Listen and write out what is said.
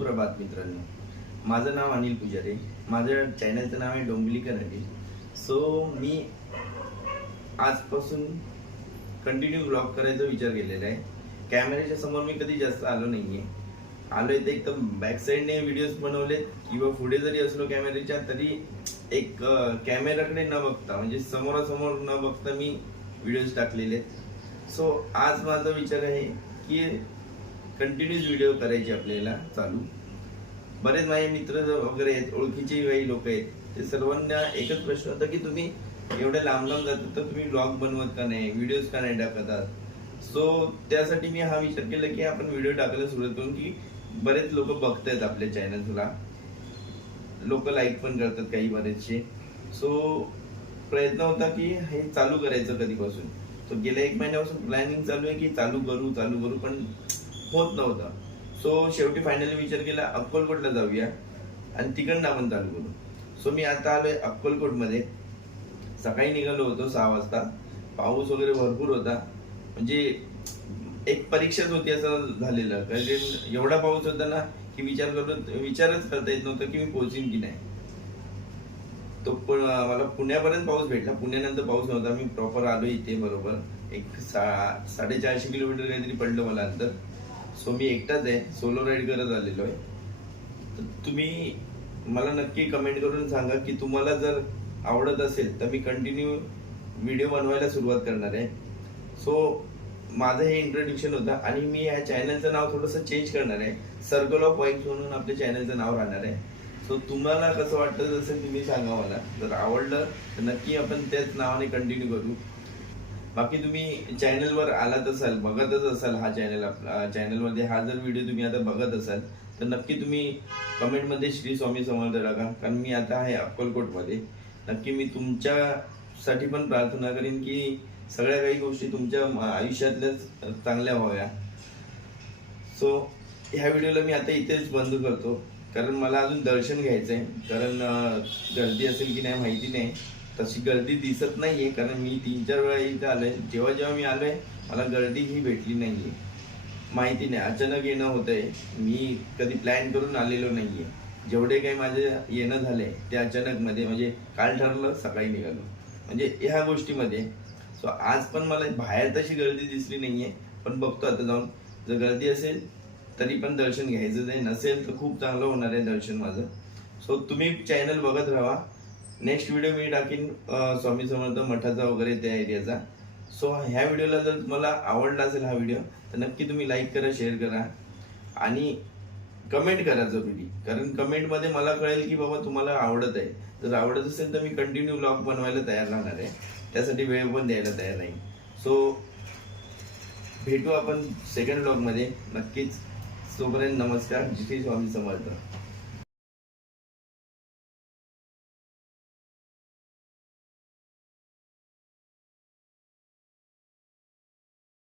सुप्रभात मित्रांनो. माझं नाव अनिल पुजारे. माझं चॅनलचं नाव आहे डोंबिलीकर अनिल. सो मी आजपासून कंटिन्यू ब्लॉग करायचा विचार केलेला आहे. कॅमेऱ्याच्या समोर मी कधी जास्त आलो नाहीये. आलोय तर एकदम बॅक साईडने व्हिडिओज बनवलेत. किंवा पुढे जरी असलो कॅमेऱ्याच्या तरी एक कॅमेऱ्याकडे कॅमेराकडे न बघता म्हणजे समोरासमोर न बघता मी व्हिडिओज टाकलेले आहेत. सो आज माझा विचार आहे की कंटिन्यूज व्हिडिओ करायचे आपल्याला चालू. बरेच माझे मित्र वगैरे आहेत ओळखीचे काही लोक आहेत ते सर्वांना एकच प्रश्न होता की तुम्ही एवढ्या लांब लांब जातात तर तुम्ही ब्लॉग बनवत का नाही व्हिडिओज का नाही टाकतात? सो त्यासाठी मी हा विचार केला की आपण व्हिडिओ टाकायला सुरुवात करून की बरेच लोक बघतायत आपल्या चॅनलला लोक लाईक पण करतात काही बरेचसे. सो प्रयत्न होता की हे चालू करायचं कधीपासून? तो गेल्या एक महिन्यापासून प्लॅनिंग चालू आहे की चालू करू चालू करू पण होत नव्हता. सो शेवटी फायनली विचार केला अक्कलकोटला जाऊया. आणि तिकडनं आपण चालू करू. सो मी आता आलोय अक्कलकोटमध्ये. सकाळी निघालो होतो सहा वाजता. पाऊस वगैरे भरपूर होता. म्हणजे एक परीक्षाच होती असं झालेलं. कारण एवढा पाऊस होता ना की विचार करतो विचारच करता येत नव्हता की मी पोहोचीन की नाही. तो पण मला पुण्यापर्यंत पाऊस भेटला. पुण्यानंतर पाऊस नव्हता. मी प्रॉपर आलो इथे बरोबर. एक सा साडेचारशे किलोमीटर काहीतरी पडलं मला अंतर. सो मी एकटाच आहे. सोलो राईड करत आलेलो आहे. तर तुम्ही मला नक्की कमेंट करून सांगा की तुम्हाला जर आवडत असेल तर मी कंटिन्यू व्हिडिओ बनवायला सुरुवात करणार आहे. सो माझं हे इंट्रोड्युक्शन होतं आणि मी या चॅनलचं नाव थोडंसं चेंज करणार आहे. सर्कल ऑफ वाईफ म्हणून आपल्या चॅनलचं नाव राहणार आहे. सो तुम्हाला कसं वाटतं असेल तुम्ही सांगा मला. जर आवडलं तर नक्की आपण त्याच नावाने कंटिन्यू करू. बाकी तुम्ही चॅनलवर आलात असाल बघतच असाल हा चॅनल आपला चॅनलमध्ये हा जर व्हिडिओ तुम्ही आता बघत असाल तर नक्की तुम्ही कमेंटमध्ये श्री स्वामी समर्थ टाका. कारण मी आता आहे अक्कलकोटमध्ये. नक्की मी तुमच्यासाठी पण प्रार्थना करीन की सगळ्या काही गोष्टी तुमच्या आयुष्यातल्याच चांगल्या व्हाव्या. सो ह्या व्हिडिओला मी आता इथेच बंद करतो. कारण मला अजून दर्शन घ्यायचं आहे कारण गर्दी असेल की नाही माहिती नाही. तशी गर्दी दिसत नाहीये कारण मी तीन चार वेळा इथे आलोय. जेव्हा जेव्हा मी आलोय मला गर्दी ही भेटली नाहीये. माहिती नाही अचानक येणं होतंय. मी कधी प्लॅन करून आलेलो नाहीये. जेवढे काही माझे येणं झाले ते अचानक मध्ये म्हणजे काल ठरलं सकाळी निघालो. म्हणजे ह्या गोष्टीमध्ये. सो आज पण मला बाहेर तशी गर्दी दिसली नाहीये. पण बघतो आता जाऊन. जर गर्दी असेल तरी पण दर्शन घ्यायचं. आहे नसेल तर खूप चांगलं होणार आहे दर्शन माझं. सो तुम्ही चॅनल बघत राहा. नेक्स्ट व्हिडिओ मी टाकीन स्वामी समर्थ मठाचा वगैरे त्या एरियाचा. सो ह्या व्हिडिओला जर तुम्हाला आवडला असेल हा व्हिडिओ तर नक्की तुम्ही लाईक करा शेअर करा. आणि कमेंट करा जरुरी. कारण कमेंटमध्ये मला कळेल की बाबा तुम्हाला आवडत आहे. जर आवडत असेल तर मी कंटिन्यू ब्लॉग बनवायला तयार राहणार आहे. त्यासाठी वेळ पण द्यायला तयार नाही सो भेटू आपण सेकंड ब्लॉगमध्ये नक्कीच. सोपर्यंत नमस्कार. जिथे स्वामी समर्थ.